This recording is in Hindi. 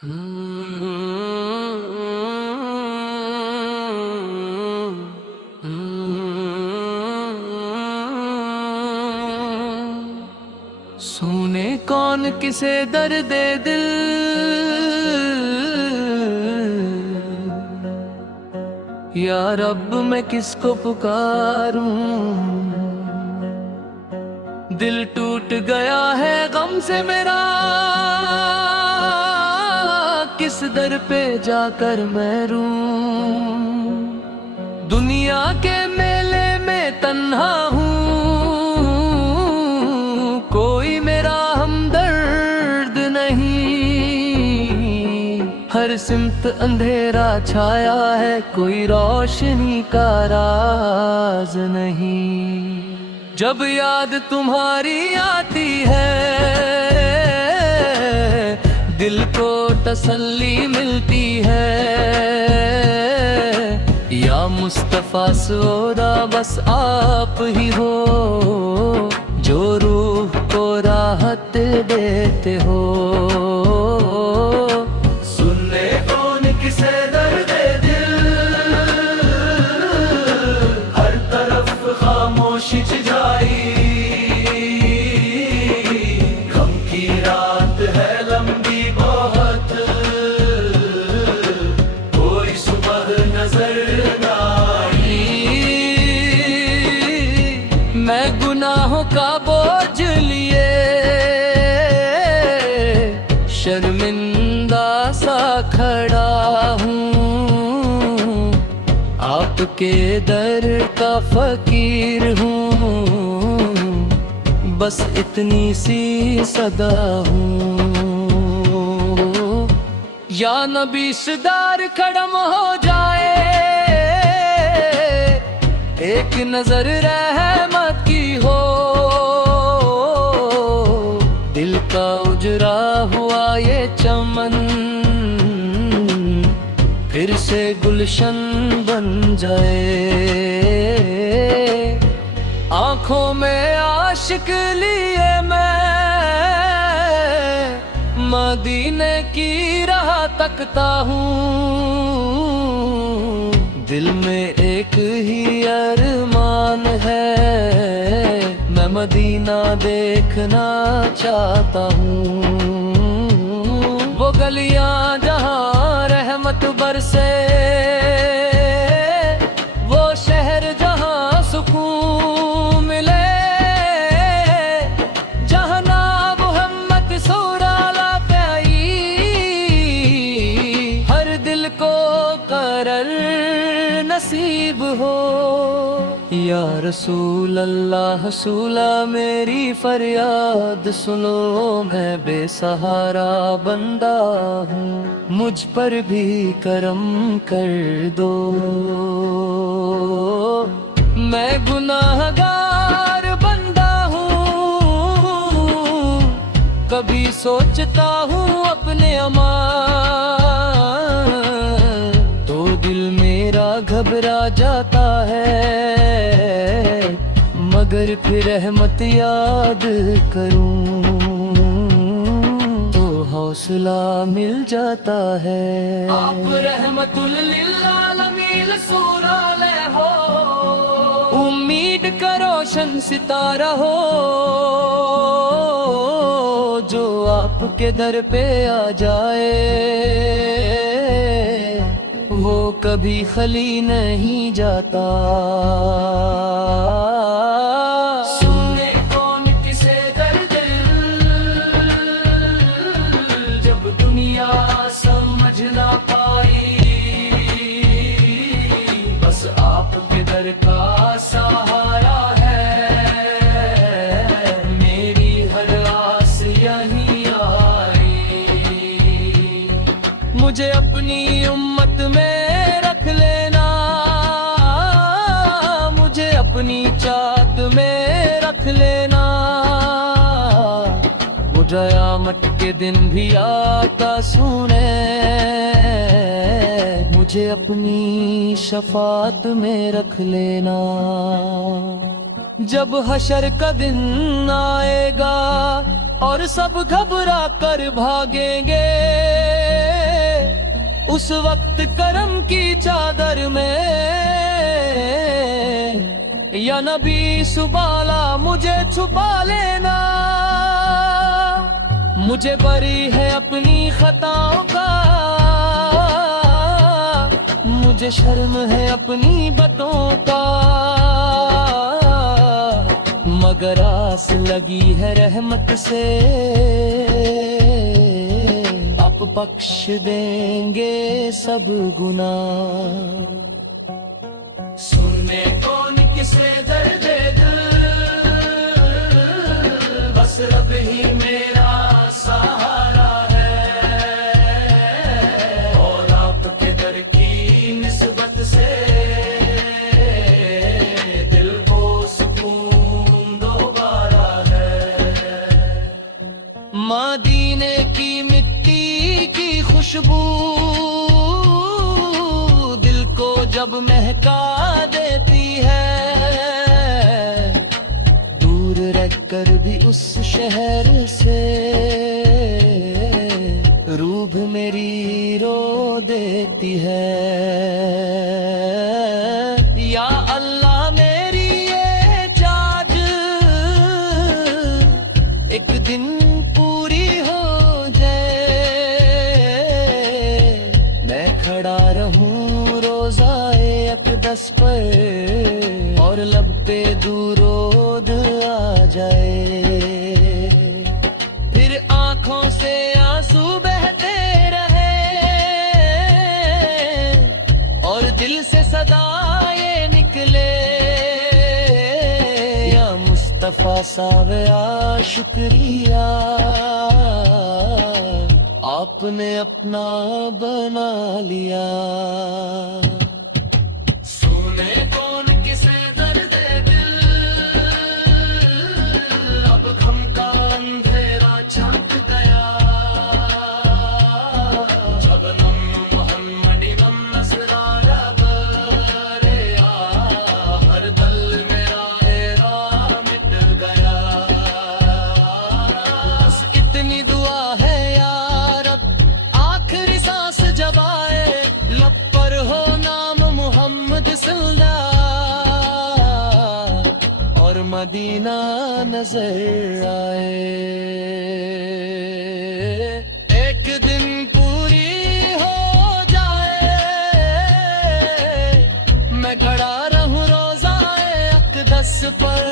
सुने कौन किसे दर्द दिल, या रब मैं किसको पुकारूं। दिल टूट गया है गम से मेरा, किस दर पे जाकर मैं रूं। दुनिया के मेले में तन्हा हूँ, कोई मेरा हमदर्द नहीं। हर सिमत अंधेरा छाया है, कोई रोशनी का राज नहीं। जब याद तुम्हारी आती है, दिल को तसल्ली मिलती है। या मुस्तफा सौदा बस आप ही हो, जो रूह को राहत देते हो। सुनने कौन किसे दर्द दिल, हर तरफ खामोशी छाई। गम की रात है लंबी बहुत, कोई सुबह नजर ना आई। मैं गुनाहों का बोझ लिए शर्मिंदा सा खड़ा हूँ। आपके दर का फकीर हूँ, बस इतनी सी सदा हूँ। या नबी सदार खड़म हो जाए, एक नजर रहमत की हो। दिल का उजरा हुआ ये चमन, फिर से गुलशन बन जाए। आंखों में आशिक लिए मैं, मदीने की राह तकता हूँ। दिल में एक ही अरमान है, मैं मदीना देखना चाहता हूँ। वो गलियां जहाँ रहमत बरसे, वो शहर जहाँ सुकून मिले। जहाँ नाम मोहम्मद सौराला पे आई, हर दिल को करर नसीब हो। या रसूल अल्लाह सूला मेरी फरियाद सुनो, मैं बेसहारा बंदा हूँ, मुझ पर भी करम कर दो। मैं गुनाहगार बंदा हूँ, कभी सोचता हूँ अपने अमान, तो दिल मेरा घबरा जाता है। मगर फिर रहमत याद करूं, तो हौसला मिल जाता है। आप रहमतुल लिल आलमीन सूराले हो, उम्मीद का रोशन सितारा हो। जो आपके दर पे आ जाए, वो कभी खाली नहीं जाता। सुनने कौन किसे दर्द दिल, जब दुनिया समझ ना पाई। बस आपके दर का सहारा है, मेरी हर आस यहीं आई। मुझे अपनी उम्मत में रख लेना, मुझे अपनी चाहत में रख लेना। वो कयामत के दिन भी आता सुने, मुझे अपनी शफात में रख लेना। जब हशर का दिन आएगा और सब घबरा कर भागेंगे, उस वक्त करम की चादर में या नबी सुबाला मुझे छुपा लेना। मुझे बरी है अपनी खताओं का, मुझे शर्म है अपनी बातों का, मगर आस लगी है रहमत से, आप बख्श देंगे सब गुनाह। सुनने कौन किसे दर्द दिल, बस रब ही मेरा सहारा है, और आपके दर की निस्बत से दिल को सुकून दोबारा है। मदीने की मिट्टी की खुशबू दिल को जब महका देती है, दूर रहकर भी उस शहर से रूह मेरी रो देती है। या अल्लाह मेरी ये चाहत एक दिन पूरी हो जाए, मैं खड़ा रहूं रोज़ाए अक़दस पर और लब पे दूरोद आ जाए। फिर आंखों से आंसू बहते रहे और दिल से सदाएं निकले, या मुस्तफा सावया शुक्रिया, आपने अपना बना लिया। सुने कौन किसे दर्द दिल, अब गम का अंधेरा छाट गया, शबनम मोहम्मदी गम नज़रारा बरेया, हर दल मेरा हेरा मिट गया। बस इतनी दुआ है यार, आखिरी सांस जब आए लब पर हो नाम मोहम्मद सल्लल्लाहु, और मदीना नजर आए। एक दिन पूरी हो जाए, मैं खड़ा रहूं रोज़ाए अक़दस पर